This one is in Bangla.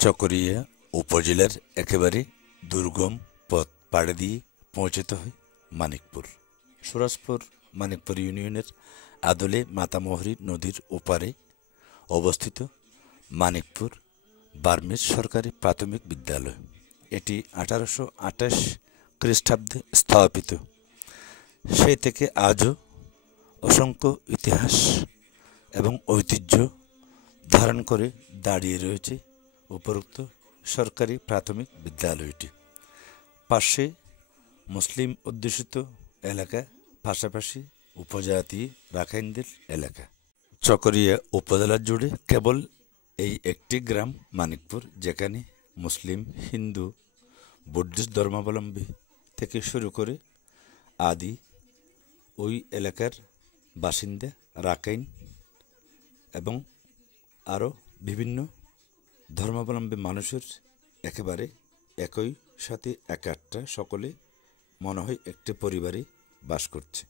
চকরিয়া উপজেলার একেবারে দুর্গম পথ পাড়ি দিয়ে পৌঁছতে হয় মানিকপুর। সুরাজপুর মানিকপুর ইউনিয়নের আদলে মাতামোহরী নদীর ওপারে অবস্থিত মানিকপুর বার্মিজ সরকারি প্রাথমিক বিদ্যালয়। এটি 1828 খ্রিস্টাব্দে স্থাপিত। সেই থেকে আজও অসংখ্য ইতিহাস এবং ঐতিহ্য ধারণ করে দাঁড়িয়ে রয়েছে উপরোক্ত সরকারি প্রাথমিক বিদ্যালয়টি। পাশে মুসলিম অধ্যুষিত এলাকা, পাশাপাশি উপজাতি রাখাইনদের এলাকা। চকরিয়া উপজেলা জুড়ে কেবল এই একটি গ্রাম মানিকপুর, যেখানে মুসলিম, হিন্দু, বুদ্ধিস্ট ধর্মাবলম্বী থেকে শুরু করে আদি ওই এলাকার বাসিন্দা রাখাইন এবং আরও বিভিন্ন ধর্মাবলম্বী মানুষের একেবারে একই সাথে একাট্টা সকলে মনে হয় একটি পরিবারে বাস করছে।